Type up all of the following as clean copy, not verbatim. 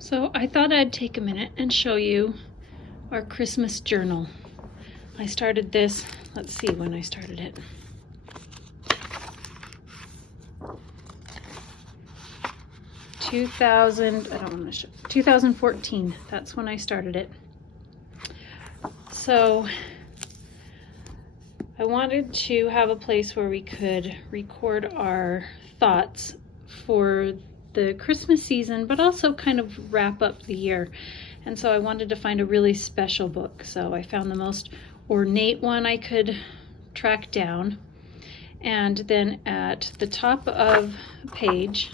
So I thought I'd take a minute and show you our Christmas journal. I started this, let's see when I started it. I don't want to show, 2014, that's when I started it. So I wanted to have a place where we could record our thoughts for the Christmas season, but also kind of wrap up the year. And so I wanted to find a really special book. So I found the most ornate one I could track down. And then at the top of the page,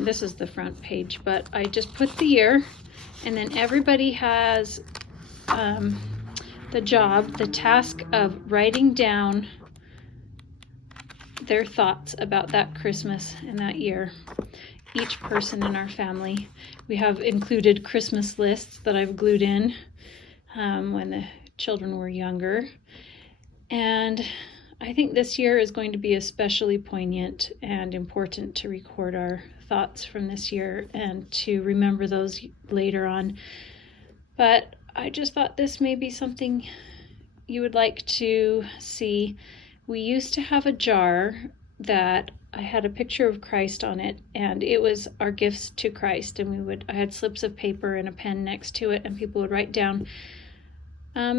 this is the front page, but I just put the year, and then everybody has the task of writing down their thoughts about that Christmas and that year. Each person in our family. We have included Christmas lists that I've glued in when the children were younger. And I think this year is going to be especially poignant and important to record our thoughts from this year and to remember those later on. But I just thought this may be something you would like to see. We used to have a jar that I had a picture of Christ on it, and it was our gifts to Christ. And I had slips of paper and a pen next to it, and people would write down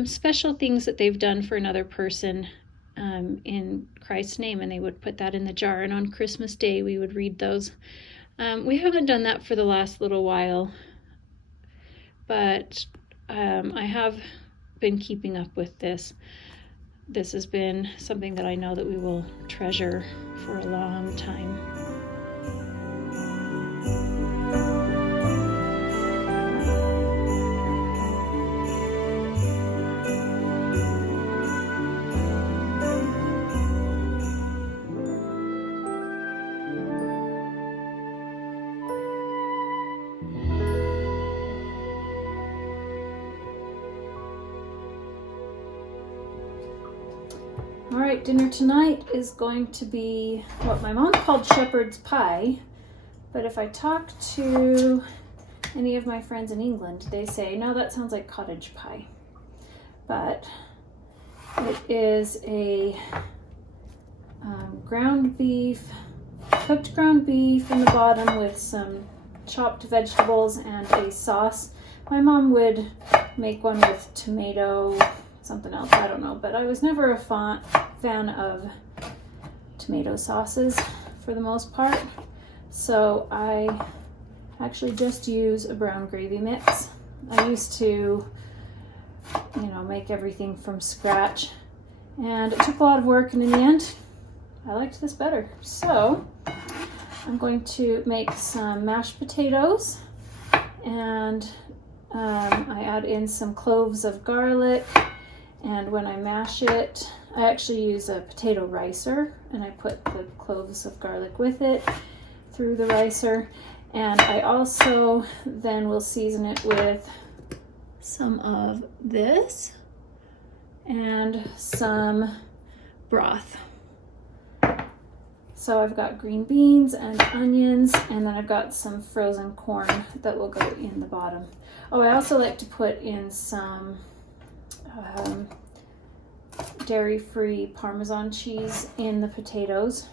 special things that they've done for another person in Christ's name, and they would put that in the jar. And on Christmas Day, we would read those. We haven't done that for the last little while, but I have been keeping up with this. This has been something that I know that we will treasure for a long time. All right, dinner tonight is going to be what my mom called shepherd's pie, but if I talk to any of my friends in England, they say, no, that sounds like cottage pie. But it is a cooked ground beef in the bottom with some chopped vegetables and a sauce. My mom would make one with tomato, something else, I don't know, but I was never a fan of tomato sauces for the most part, so I actually just use a brown gravy mix. I used to, make everything from scratch, and it took a lot of work, and in the end, I liked this better. So I'm going to make some mashed potatoes, and I add in some cloves of garlic. And when I mash it, I actually use a potato ricer, and I put the cloves of garlic with it through the ricer. And I also then will season it with some of this and some broth. So I've got green beans and onions, and then I've got some frozen corn that will go in the bottom. Oh, I also like to put in some dairy-free Parmesan cheese in the potatoes.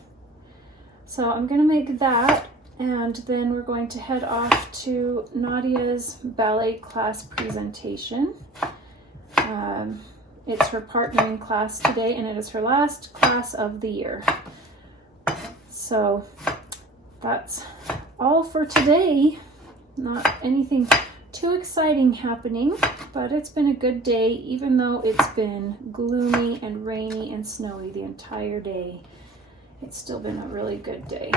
So I'm going to make that, and then we're going to head off to Nadia's ballet class presentation. It's her partnering class today, and it is her last class of the year. So that's all for today. Not anything too exciting happening, but it's been a good day, even though it's been gloomy and rainy and snowy the entire day. It's still been a really good day.